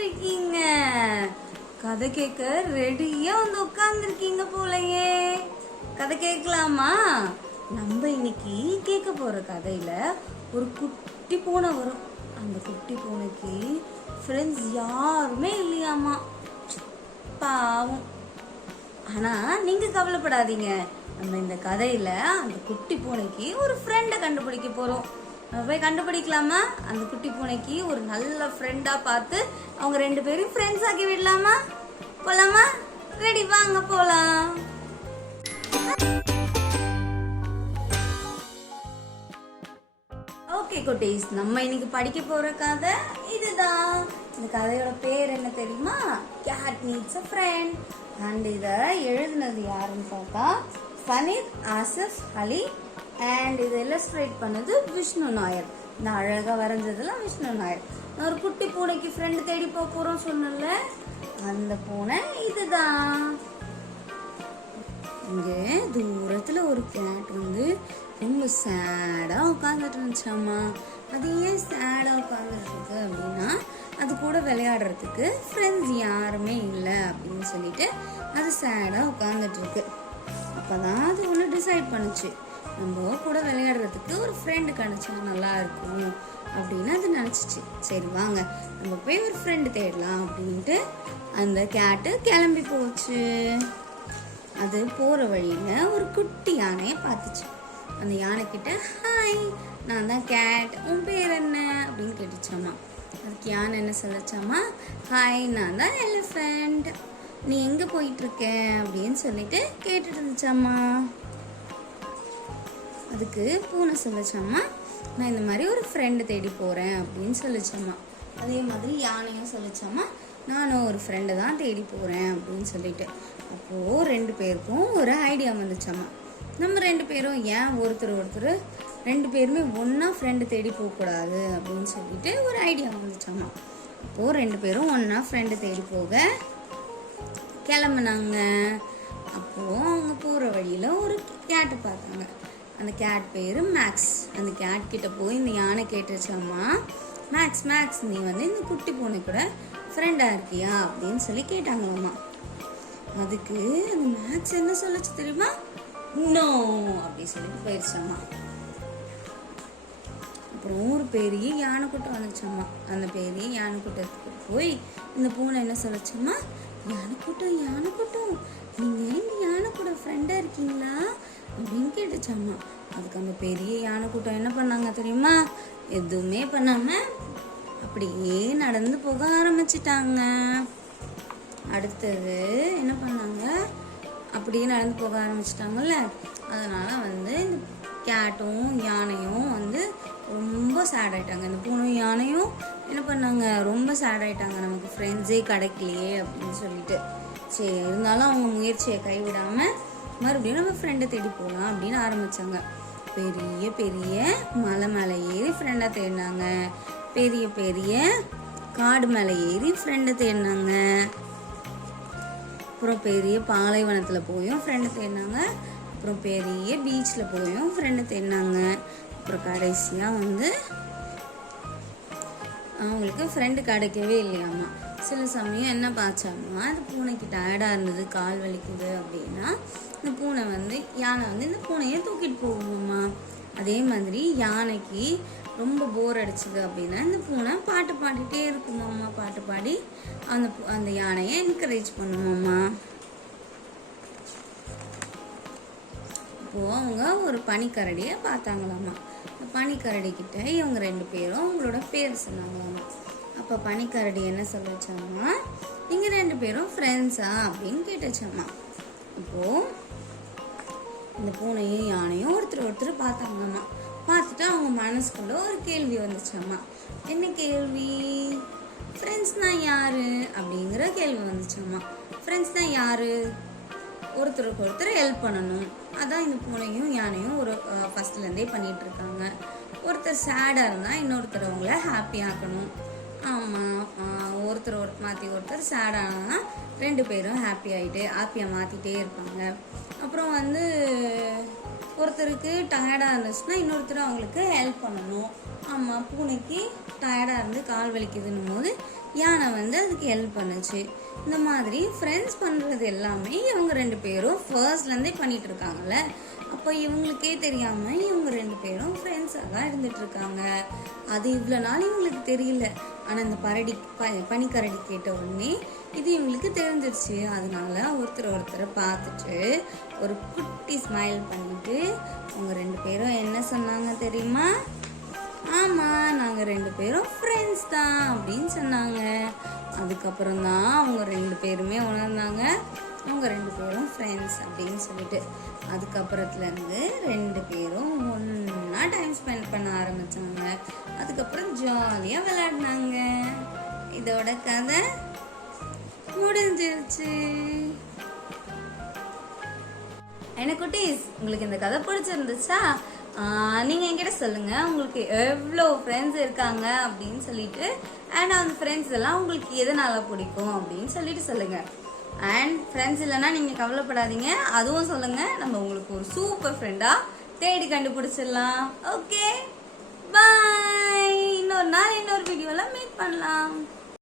இருக்கீங்க? கதை கேட்க ரெடியா வந்து உட்கார்ந்துருக்கீங்க போலயே. கதை கேட்கலாமா? நம்ம இன்னைக்கு கேட்க போற கதையில ஒரு குட்டி பூனை வரும். அந்த குட்டி பூனைக்கு ஃப்ரெண்ட்ஸ் யாருமே இல்லையாமா. பாவம். ஆனா நீங்க கவலைப்படாதீங்க, நம்ம இந்த கதையில அந்த குட்டி பூனைக்கு ஒரு ஃப்ரெண்டை கண்டுபிடிக்க போறோம். நம்ம போய் கண்டுபிடிக்கலாமா? அந்த குட்டி பூனைக்கு ஒரு நல்ல ஃப்ரெண்டா பார்த்து அவங்க ரெண்டு பேரும் ஃப்ரெண்ட்ஸ் ஆக்கி விடலாமா? போலாமா? ரெடி, வாங்க போலாம். ஓகே குட்டீஸ், நம்ம இன்னைக்கு படிக்க போற கதை இதுதான். இந்த கதையோட பேர் என்ன தெரியுமா? Cat needs a friend. And இதை எழுதுனது யாருன்னு பார்த்தா ஃபனீத் ஆசிஃப் அலி. அண்ட் இதை இல்லஸ்ட்ரேட் பண்ணது விஷ்ணு நாயர். இந்த அழகா வரைஞ்சதுலாம் விஷ்ணு நாயர். நான் ஒரு குட்டி பூனைக்கு ஃப்ரெண்டு தேடி போக போறோம் சொன்னல, அந்த பூனை இதுதான். இங்க தூரத்துல ஒரு கேட் வந்து ரொம்ப சேடா உட்காந்துட்டு இருந்துச்சாமா. அது ஏன் சேடா உட்காந்துட்டு இருக்கு அப்படின்னா, அது கூட விளையாடுறதுக்கு ஃப்ரெண்ட்ஸ் யாருமே இல்லை அப்படின்னு சொல்லிட்டு அது சேடா உட்காந்துட்டு இருக்கு. அப்பதான் அது ஒன்று டிசைட் பண்ணுச்சு, நம்ம கூட விளையாடுறதுக்கு ஒரு ஃப்ரெண்டு கிடைச்சா நல்லா இருக்கும் அப்படின்னு அது நினச்சிச்சு. சரி வாங்க நம்ம போய் ஒரு ஃப்ரெண்டு தேடலாம் அப்படின்ட்டு அந்த கேட்டு கிளம்பி போச்சு. அது போகிற வழியில் ஒரு குட்டி யானையை பார்த்துச்சு. அந்த யானை கிட்ட, ஹாய், நான் தான் கேட், உன் பேர் என்ன அப்படின்னு கேட்டுச்சாமா. அதுக்கு யானை என்ன சொல்லிச்சாமா, ஹாய், நான் தான் எலிஃபண்ட், நீ எங்கே போயிட்டுருக்க அப்படின்னு சொல்லிட்டு கேட்டுட்டு இருந்துச்சாமா. அதுக்கு பூனை சொல்லிச்சாமா, நான் இந்த மாதிரி ஒரு ஃப்ரெண்டு தேடி போகிறேன் அப்படின்னு சொல்லிச்சாமா. அதே மாதிரி யானையும் சொல்லிச்சாமா, நானும் ஒரு ஃப்ரெண்டை தான் தேடி போகிறேன் அப்படின்னு சொல்லிட்டு. அப்போது ரெண்டு பேருக்கும் ஒரு ஐடியா வந்துச்சாமா. நம்ம ரெண்டு பேரும் ஏன் ஒருத்தர் ரெண்டு பேருமே ஒன்றா ஃப்ரெண்டு தேடி போகக்கூடாது அப்படின்னு சொல்லிட்டு ஒரு ஐடியா வந்துச்சாமா. அப்போது ரெண்டு பேரும் ஒன்றா ஃப்ரெண்டு தேடி போக கிளம்புனாங்க. அப்போது அவங்க போகிற வழியில் ஒரு கேட்டு பார்த்தாங்க. அந்த கேட் பேர் மேக்ஸ். அந்த கேட் கிட்ட போய் இந்த யானை கேட்டுச்சாமா, மேக்ஸ் மேக்ஸ், நீ வந்து இந்த குட்டி பூனை கூட ஃப்ரெண்டாக இருக்கியா அப்படின்னு சொல்லி கேட்டாங்களாம்மா. அதுக்கு அந்த மேக்ஸ் என்ன சொல்லிச்சு தெரியுமா, நோ அப்படி சொல்லிட்டு போயிடுச்சாமா. அப்புறம் ஒரு பெரிய யானை கூட்டம் வந்துச்சாமா. அந்த பெரிய யானை கூட்டத்துக்கு போய் இந்த பூனை என்ன சொல்லிச்சாமா, யானை கூட்டம், நீங்கள் இந்த யானை கூட ஃப்ரெண்டாக இருக்கீங்களா அப்படின்னு கேட்டுச்சாமா. அதுக்கு அந்த பெரிய யானை கூட்டம் என்ன பண்ணாங்க தெரியுமா, எதுவுமே பண்ணாமல் அப்படியே நடந்து போக ஆரம்பிச்சிட்டாங்க. அடுத்தது என்ன பண்ணாங்க, அப்படியே நடந்து போக ஆரம்பிச்சிட்டாங்கல்ல, அதனால் வந்து இந்த கேட்டும் யானையும் வந்து ரொம்ப சேட் ஆகிட்டாங்க. இந்த பூனையும் யானையும் என்ன பண்ணாங்க, ரொம்ப சேட் ஆகிட்டாங்க, நமக்கு ஃப்ரெண்ட்ஸே கிடைக்கலையே அப்படின்னு சொல்லிட்டு. சரி, இருந்தாலும் அவங்க முயற்சியை கைவிடாமல் மறுபடியும் நம்ம ஃப்ரெண்டை தேடி போகலாம் அப்படின்னு ஆரம்பித்தாங்க. பெரிய பெரிய மலை மேலே ஏறி ஃப்ரெண்டாக தேடினாங்க. பெரிய பெரிய காடு மேலே ஏறி ஃப்ரெண்டை தேடினாங்க. அப்புறம் பெரிய பாலைவனத்தில் போயும் ஃப்ரெண்டை தேடினாங்க. அப்புறம் பெரிய பீச்சில் போயும் ஃப்ரெண்டை தேடினாங்க. அப்புறம் கடைசியாக வந்து அவங்களுக்கு ஃப்ரெண்டு கிடைக்கவே இல்லையாம்மா. சில சமயம் என்ன பார்த்தாமா, அந்த பூனைக்கு டயர்டாக இருந்தது, கால் வலிக்குது அப்படின்னா இந்த பூனை வந்து யானை வந்து இந்த பூனையை தூக்கிட்டு போகுமாம்மா. அதே மாதிரி யானைக்கு ரொம்ப போர் அடிச்சுது அப்படின்னா இந்த பூனை பாட்டு பாடிட்டே இருக்குமாம்மா. பாட்டு பாடி அந்த யானையை என்கரேஜ் பண்ணுமாம்மா. அப்போது அவங்க ஒரு பனிக்கரடியை பார்த்தாங்களாம்மா. அந்த பனிக்கரடி கிட்ட இவங்க ரெண்டு பேரும் அவங்களோட பேர் சொன்னாங்களாம்மா. அப்போ பனிக்கரடி என்ன சொல்லிச்சாம்மா, நீங்கள் ரெண்டு பேரும் ஃப்ரெண்ட்ஸா அப்படின்னு கேட்டுச்சாம்மா. அப்போது இந்த பூனையும் யானையும் ஒருத்தர் பார்த்தாங்கம்மா. பார்த்துட்டு அவங்க மனசுக்குள்ள ஒரு கேள்வி வந்துச்சாம்மா. என்ன கேள்வி, ஃப்ரெண்ட்ஸ்னா யாரு அப்படிங்கிற கேள்வி வந்துச்சாம்மா. ஃப்ரெண்ட்ஸ்னா யாரு, ஒருத்தருக்கு ஒருத்தர் ஹெல்ப் பண்ணணும். அதான் இந்த பூனையும் யானையும் ஒரு ஃபர்ஸ்ட்லேருந்தே பண்ணிட்டு இருக்காங்க. ஒருத்தர் சேடாக இருந்தால் இன்னொருத்தர் அவங்கள ஹாப்பி ஆக்கணும். ஆமாம், ஒருத்தர் மாற்றி ஒருத்தர் சேடானா ரெண்டு பேரும் ஹாப்பியாக மாற்றிட்டே இருப்பாங்க. அப்புறம் வந்து ஒருத்தருக்கு டயர்டாக இருந்துச்சுன்னா இன்னொருத்தர் அவங்களுக்கு ஹெல்ப் பண்ணணும். ஆமாம், பூனைக்கு டயர்டாக இருந்து கால் வலிக்குதுன்னும் போது யானை வந்து அதுக்கு ஹெல்ப் பண்ணுச்சு. இந்த மாதிரி ஃப்ரெண்ட்ஸ் பண்ணுறது எல்லாமே இவங்க 2 பேரும் ஃபர்ஸ்ட்லேருந்தே பண்ணிட்டு இருக்காங்கல்ல. அப்போ இவங்களுக்கே தெரியாமல் இவங்க 2 பேரும் ஃப்ரெண்ட்ஸாக தான் இருந்துட்டு இருக்காங்க. அது இவ்வளோ நாள் இவங்களுக்கு தெரியல. ஆனால் இந்த பனிக்கரடி கேட்ட உடனே இது இவங்களுக்கு தெரிஞ்சிருச்சு. அதனால ஒருத்தரை பார்த்துட்டு ஒரு குட்டி ஸ்மைல் பண்ணிட்டு அவங்க 2 பேரும் என்ன சொன்னாங்க தெரியுமா? ஆமாம், நாங்கள் 2 பேரும் ஃப்ரெண்ட்ஸ் தான் அப்படின்னு சொன்னாங்க. அதுக்கப்புறம் தான் அவங்க 2 பேருமே உணர்ந்தாங்க அவங்க 2 பேரும் ஃப்ரெண்ட்ஸ் அப்படின்னு சொல்லிட்டு. அதுக்கப்புறத்துலேருந்து 2 பேரும் ஒன்றா டைம் ஸ்பெண்ட் பண்ண ஆரம்பித்தாங்க. அதுக்கப்புறம் ஜாலியாக விளையாடினாங்க. இதோட கதை முடிஞ்சிருச்சு. என்ன குட்டீஸ், உங்களுக்கு இந்த கதை பிடிச்சிருந்துச்சா? நீங்கள் என்கிட்ட சொல்லுங்கள், உங்களுக்கு எவ்வளோ ஃப்ரெண்ட்ஸ் இருக்காங்க அப்படின்னு சொல்லிட்டு. அண்ட் அந்த ஃப்ரெண்ட்ஸ் எல்லாம் உங்களுக்கு எதனால் பிடிக்கும் அப்படின்னு சொல்லிட்டு சொல்லுங்கள். அண்ட் ஃப்ரெண்ட்ஸ் இல்லைன்னா நீங்கள் கவலைப்படாதீங்க, அதுவும் சொல்லுங்கள். நம்ம உங்களுக்கு ஒரு சூப்பர் ஃப்ரெண்டாக தேடி கண்டுபிடிச்சிடலாம். ஓகே, பாய். இன்னொரு நாள் இன்னொரு வீடியோவில் மீட் பண்ணலாம்.